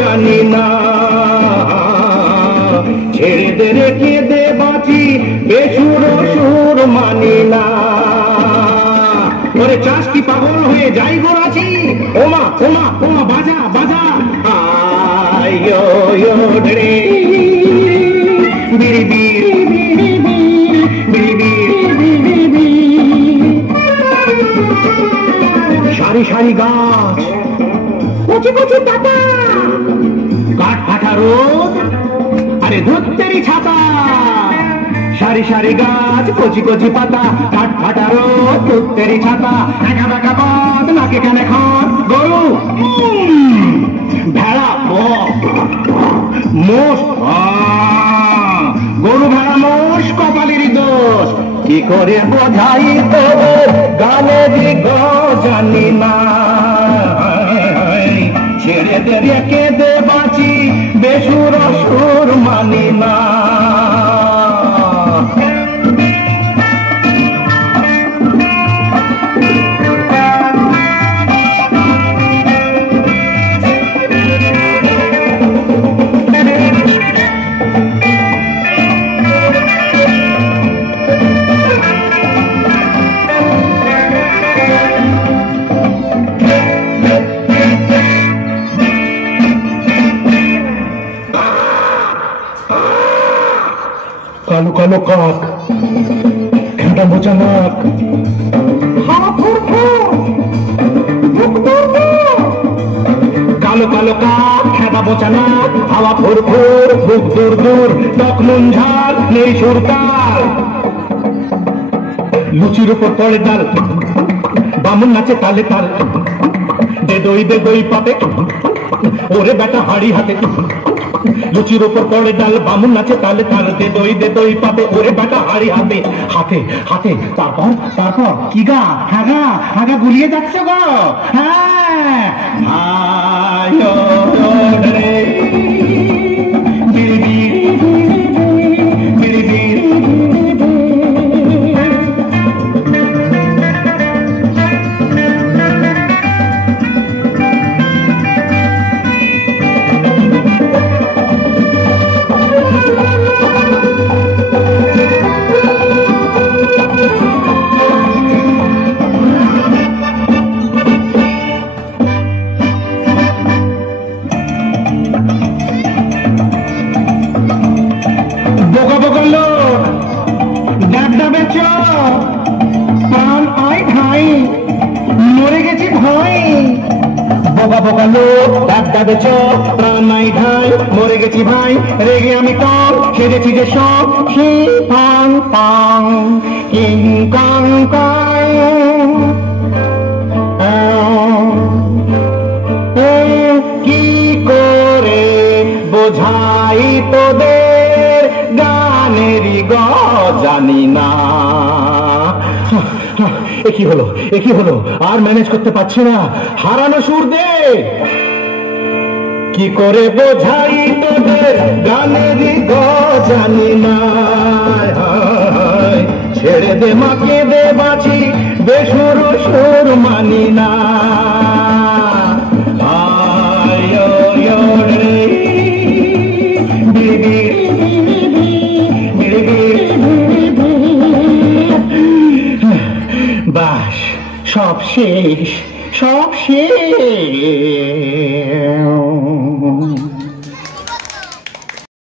জানি না, ছেড়ে দে রেখে দে বাঁচি বেসুর সুর মানি না। ওরে চাষ কি পাগল হয়ে যাই গোরাছি, ওমা ওমা ওমা বাজা বাজা আয়ো রে বিড়ি বিড়ি বিড়ি বিড়ি। সারি সারি গাছ, কচি কচি পাতা, কাঠ ফাটা রোদ, আরে ধুত্তেরি ছাতা। সারি সারি গাছ, কচি কচি পাতা, কাঠ ফাটা রোদ, ধুত্তেরি ছাতা। একা বেকা পথ, নাকে কানে খত, গরু ভেড়া মোষ, গরু ভেড়া মোষ কপালেরই দোষ। কি করে বোঝাই তোর গালেরই জানি না, ছেড়ে দে রেখে দে বাঁচি বেসুর সুর মানি না। কালো কালো কাক, খেটা মোচা নাক, কালো কালো কাক, খেটা মোচা নাক, হাওয়া ফুরফুর, বুক দূর দূর, টক নুন ঝাল, নেই সুরতাল। লুচির উপর পড়ে ডাল, বামুন নাচে তালে তাল। দে দই পাতে, ওরে বেটা হাড়ি হাতে। লুচির উপর পড়ে ডাল, বামুন নাচে তালে তাল। দে দই পাতে, ওরে বেটা হাড়ি হাতে হাতে হাতে। তারপর তারপর কি গা, হ্যাঁ গা, হ্যাঁ গা গুলিয়ে যাচ্ছে গো। হ্যাঁ আয়ো রে বিড়ি বিড়ি বিড়ি। মরে গেছি ভাই, বোকা বোকা লোক, ডাবে চোখ, প্রাণ নাই ঢাই। মরে গেছি ভাই, রেগে আমি কম, সেরেছি যে সব। পাং পাং কিং কাং কাং। কি করে বোঝাই তোদের গানেরই জানি না। একই হলো, আর ম্যানেজ করতে পারছি না, হারানো সুর দে। কি করে বোঝাই তোদের গানেরই জানি না। ছেড়ে দে মাকে দে বাঁচি বেসুর সুর মানি না। বাস সব শেষ, সব শেষ।